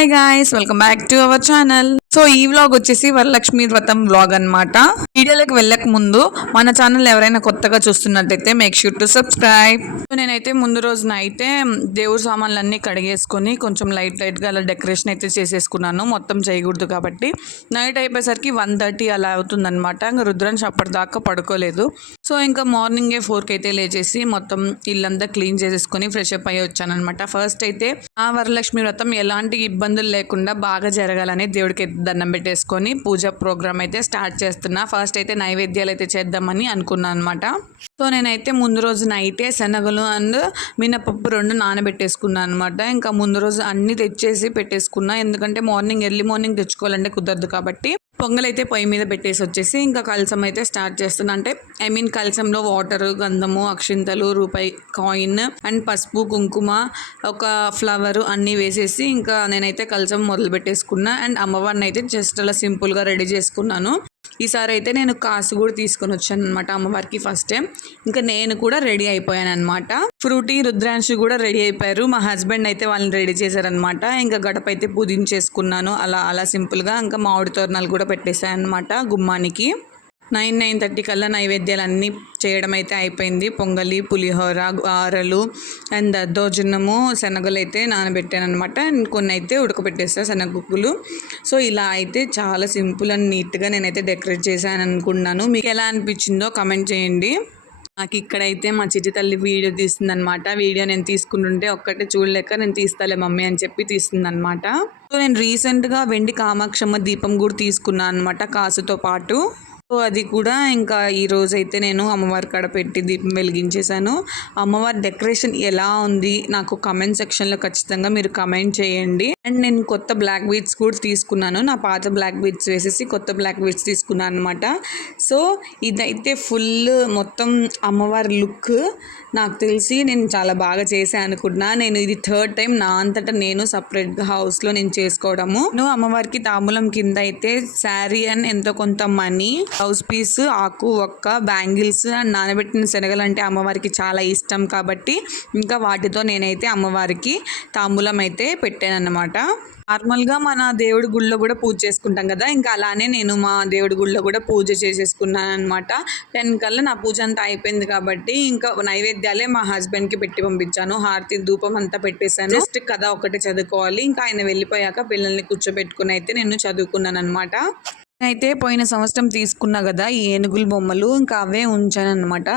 Hi guys, welcome back to our channel. So ఈ vlog వచ్చేసి వరలక్ష్మి వ్రతం వ్లాగ్ అన్నమాట. వీడియోలోకి వెళ్ళక ముందు మన ఛానల్ ఎవరైనా కొత్తగా చూస్తున్నట్టయితే మేక్ షూర్ టు సబ్స్క్రైబ్. నేనైతే ముందు రోజున అయితే దేవుడి సామాన్లన్నీ కడిగేసుకొని కొంచెం లైట్గా అలా డెకరేషన్ అయితే చేసేసుకున్నాను. మొత్తం చేయకూడదు కాబట్టి నైట్ అయిపోయేసరికి 1:30 అలా అవుతుందన్నమాట. ఇంకా రుద్రాంశ్ అప్పటిదాకా పడుకోలేదు. సో ఇంకా మార్నింగే 4కి అయితే లేచేసి మొత్తం ఇల్లంతా క్లీన్ చేసేసుకొని ఫ్రెష్ అప్ అయ్యి వచ్చానమాట. ఫస్ట్ అయితే ఆ వరలక్ష్మి వ్రతం ఎలాంటి ఇబ్బందులు లేకుండా బాగా జరగాలని దేవుడికి దండం పెట్టేసుకొని పూజ ప్రోగ్రామ్ అయితే స్టార్ట్ చేస్తున్నా. ఫస్ట్ అయితే నైవేద్యాలు అయితే చేద్దామని అనుకున్నాను అనమాట. సో నేనైతే ముందు రోజు నైటే శనగలు అండ్ మినపప్పు 2 నానబెట్టేసుకున్నాను అనమాట. ఇంకా ముందు రోజు అన్నీ తెచ్చేసి పెట్టేసుకున్నా, ఎందుకంటే ఎర్లీ మార్నింగ్ తెచ్చుకోవాలంటే కుదరదు కాబట్టి. పొంగల్ అయితే పొయ్యి మీద పెట్టేసి వచ్చేసి ఇంకా కలసం అయితే స్టార్ట్ చేస్తున్నా. అంటే కలసంలో వాటర్, గంధము, అక్షింతలు, రూపాయి కాయిన్ అండ్ పసుపు, కుంకుమ, ఒక ఫ్లవర్ అన్నీ వేసేసి ఇంకా నేనైతే కలసం మొదలు పెట్టేసుకున్నా. అండ్ అమ్మవారిని అయితే జస్ట్ అలా సింపుల్గా రెడీ చేసుకున్నాను. ఈసారి అయితే నేను కాసు కూడా తీసుకొని వచ్చాను అనమాట అమ్మవారికి ఫస్ట్ టైం. ఇంకా నేను కూడా రెడీ అయిపోయాను అనమాట. ఫ్రూటీ, రుద్రాంశు కూడా రెడీ అయిపోయారు. మా హస్బెండ్ అయితే వాళ్ళని రెడీ చేశారనమాట. ఇంకా గడప అయితే పూజించేసుకున్నాను అలా సింపుల్గా. ఇంకా మామిడి తోరణాలు కూడా పెట్టేశాను అనమాట గుమ్మానికి. 9:30 కల్లా నైవేద్యాలు అన్నీ చేయడం అయితే అయిపోయింది. పొంగలి, పులిహోర, ఆరలు అండ్ దద్దోజనము, శనగలు అయితే నానబెట్టాను అనమాట. కొన్ని అయితే ఉడకబెట్టేస్తా శనగగుప్పులు. సో ఇలా అయితే చాలా సింపుల్ అండ్ నీట్గా నేనైతే డెకరేట్ చేశాను అనుకున్నాను. మీకు ఎలా అనిపించిందో కమెంట్ చేయండి. నాకు ఇక్కడైతే మా చిట్టి తల్లి వీడియో తీస్తుందనమాట. వీడియో నేను తీసుకుంటుంటే ఒక్కటే చూడలేక నేను తీస్తాలే మమ్మీ అని చెప్పి తీస్తుందనమాట. సో నేను రీసెంట్గా వెండి కామాక్షమ్మ దీపం కూడా తీసుకున్నాను అనమాట కాసుతో పాటు. సో అది కూడా ఇంకా ఈ రోజైతే నేను అమ్మవారి కాడ పెట్టి దీపం వెలిగించేశాను. అమ్మవారి డెకరేషన్ ఎలా ఉంది నాకు కమెంట్ సెక్షన్లో ఖచ్చితంగా మీరు కమెంట్ చేయండి. అండ్ నేను కొత్త బ్లాక్ బీడ్స్ కూడా తీసుకున్నాను. నా పాత బ్లాక్ బీడ్స్ వేసేసి కొత్త బ్లాక్ బీడ్స్ తీసుకున్నాను అనమాట. సో ఇదైతే ఫుల్ మొత్తం అమ్మవారి లుక్ నాకు తెలిసి నేను చాలా బాగా చేశాను అనుకుంటున్నా. నేను ఇది 3rd టైం నా అంతటా నేను సపరేట్గా హౌస్లో నేను చేసుకోవడము. నేను అమ్మవారికి తాంబూలం కింద అయితే శారీ అండ్ ఎంతో కొంత మనీ, బ్లౌజ్ పీస్, ఆకు, ఒక్క, బ్యాంగిల్స్ అండ్ నానబెట్టిన శనగలు అంటే అమ్మవారికి చాలా ఇష్టం కాబట్టి ఇంకా వాటితో నేనైతే అమ్మవారికి తాంబూలం అయితే పెట్టాను అన్నమాట. నార్మల్గా మన దేవుడి గుళ్ళో కూడా పూజ చేసుకుంటాం కదా, ఇంకా అలానే నేను మా దేవుడి గుళ్ళో కూడా పూజ చేసేసుకున్నాను అనమాట. 10 కల్లా నా పూజ అంతా అయిపోయింది కాబట్టి ఇంకా నైవేద్యాలే మా హస్బెండ్కి పెట్టి పంపించాను. హారతి, ధూపం అంతా పెట్టేశాను. జస్ట్ కథ ఒకటి చదువుకోవాలి. ఇంకా ఆయన వెళ్ళిపోయాక పిల్లల్ని కూర్చోబెట్టుకుని అయితే నేను చదువుకున్నాను అనమాట. అయితే పోయిన సంవత్సరం తీసుకున్నా కదా ఈ ఏనుగుల బొమ్మలు, ఇంకా అవే ఉంచాను అనమాట.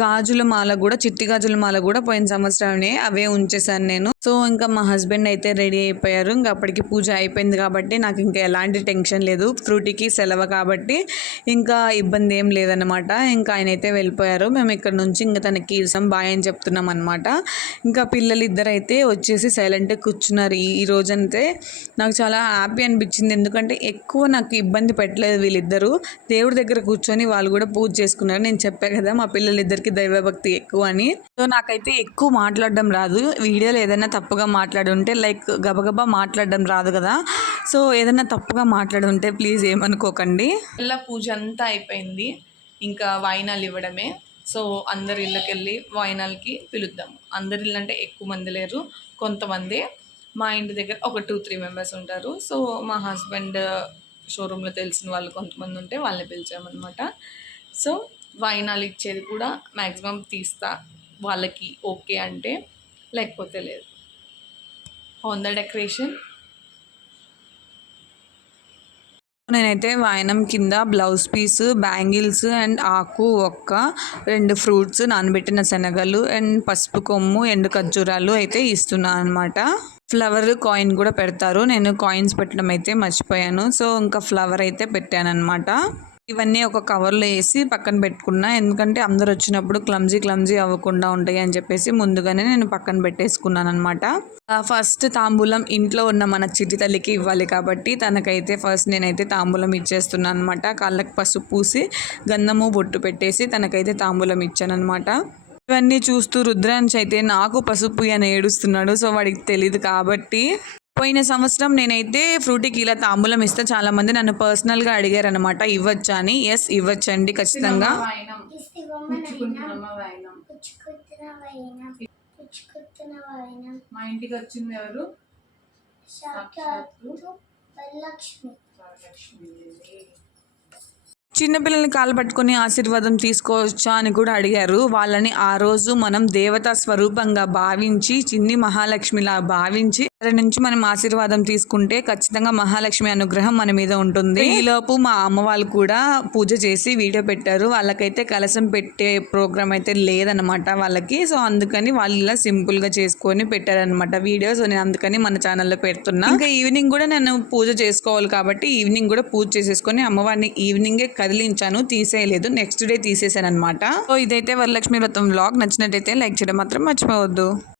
గాజుల మాల కూడా, చిట్టి గాజుల మాల కూడా పోయిన సంవత్సరమే అవే ఉంచేసాను నేను. సో ఇంకా మా హస్బెండ్ అయితే రెడీ అయిపోయారు. ఇంకా అప్పటికి పూజ అయిపోయింది కాబట్టి నాకు ఇంకా ఎలాంటి టెన్షన్ లేదు. ఫ్రూటీకి సెలవు కాబట్టి ఇంకా ఇబ్బంది ఏం లేదనమాట. ఇంకా ఆయన అయితే వెళ్ళిపోయారు. మేము ఇక్కడ నుంచి ఇంకా తనకి ఇసం బాయ్ అని చెప్తున్నాం అనమాట. ఇంకా పిల్లలు ఇద్దరు అయితే వచ్చేసి సైలెంట్గా కూర్చున్నారు. ఈ రోజంతే నాకు చాలా హ్యాపీ అనిపించింది, ఎందుకంటే ఎక్కువ నాకు ఇబ్బంది పెట్టలేదు వీళ్ళిద్దరూ. దేవుడి దగ్గర కూర్చొని వాళ్ళు కూడా పూజ చేసుకున్నారు. నేను చెప్పా కదా మా పిల్లలిద్దరికి దైవభక్తి ఎక్కువ అని. సో నాకైతే ఎక్కువ మాట్లాడడం రాదు. వీడియోలో ఏదైనా తప్పుగా మాట్లాడుంటే లైక్ గబగబా మాట్లాడడం రాదు కదా, సో ఏదైనా తప్పుగా మాట్లాడుంటే ప్లీజ్ ఏమనుకోకండి. ఇలా పూజ అంతా అయిపోయింది. ఇంకా వాయినాలు ఇవ్వడమే. సో అందరి ఇళ్ళకి వెళ్ళి వాయినాలకి పిలుద్దాము. అందరి ఇల్లు అంటే ఎక్కువ మంది లేరు, కొంతమంది. మా ఇంటి దగ్గర ఒక 2-3 మెంబర్స్ ఉంటారు. సో మా హస్బెండ్ షోరూంలో తెలిసిన వాళ్ళు కొంతమంది ఉంటే వాళ్ళని పిలిచామన్నమాట. సో వాయినాలు ఇచ్చేది కూడా మ్యాక్సిమం తీస్తా, వాళ్ళకి ఓకే అంటే, లేకపోతే లేదు. ఆన్ ద డెకరేషన్ నేనైతే వాయనం కింద బ్లౌజ్ పీస్, బ్యాంగిల్స్ అండ్ ఆకు, ఒక్క, 2 ఫ్రూట్స్, నానబెట్టిన శనగలు అండ్ పసుపు కొమ్ము, ఎండు ఖర్జూరాలు అయితే ఇస్తున్నాను అనమాట. ఫ్లవర్, కాయిన్ కూడా పెడతారు. నేను కాయిన్స్ పెట్టడం అయితే మర్చిపోయాను. సో ఇంకా ఫ్లవర్ అయితే పెట్టాను అనమాట. ఇవన్నీ ఒక కవర్లో వేసి పక్కన పెట్టుకున్నా, ఎందుకంటే అందరు వచ్చినప్పుడు క్లమ్జీ అవ్వకుండా ఉంటాయి అని చెప్పేసి ముందుగానే నేను పక్కన పెట్టేసుకున్నాను అనమాట. ఫస్ట్ తాంబూలం ఇంట్లో ఉన్న మన చిట్టి తల్లికి ఇవ్వాలి కాబట్టి తనకైతే ఫస్ట్ నేనైతే తాంబూలం ఇచ్చేస్తున్నాను అనమాట. కాళ్ళకి పసుపు పూసి గంధము బొట్టు పెట్టేసి తనకైతే తాంబూలం ఇచ్చాను అనమాట. ఇవన్నీ చూస్తూ రుద్రాంశ్ అయితే నాకు పసుపు అని ఏడుస్తున్నాడు. సో వాడికి తెలియదు కాబట్టి. పోయిన సంవత్సరం నేనైతే ఫ్రూటీకి ఇలా తాంబూలం ఇస్తే చాలామంది నన్ను పర్సనల్గా అడిగారు అనమాట, ఇవ్వచ్చా అని. ఎస్, ఇవ్వచ్చండి ఖచ్చితంగా. మా ఇంటికి వచ్చింది ఎవరు? సాక్షాత్తు వరలక్ష్మి. చిన్నపిల్లల్ని కాలు పట్టుకొని ఆశీర్వాదం తీసుకోవచ్చా అని కూడా అడిగారు. వాళ్ళని ఆ రోజు మనం దేవతా స్వరూపంగా భావించి, చిన్ని మహాలక్ష్మిలా భావించి వారి నుంచి మనం ఆశీర్వాదం తీసుకుంటే ఖచ్చితంగా మహాలక్ష్మి అనుగ్రహం మన మీద ఉంటుంది. ఈలోపు మా అమ్మ వాళ్ళు కూడా పూజ చేసి వీడియో పెట్టారు. వాళ్ళకైతే కలశం పెట్టే ప్రోగ్రామ్ అయితే లేదనమాట వాళ్ళకి. సో అందుకని వాళ్ళు ఇలా సింపుల్ గా చేసుకొని పెట్టారనమాట వీడియో. సో నేను అందుకని మన ఛానల్లో పెడుతున్నా. ఇంకా ఈవినింగ్ కూడా నేను పూజ చేసుకోవాలి కాబట్టి ఈవినింగ్ కూడా పూజ చేసేసుకొని అమ్మవారిని ఈవినింగే కదిలించాను, తీసేయలేదు. నెక్స్ట్ డే తీసేసాను అనమాట. సో ఇదైతే వరలక్ష్మి వ్రతం వ్లాగ్. నచ్చినట్టయితే లైక్ చేయడం మాత్రం మర్చిపోవద్దు.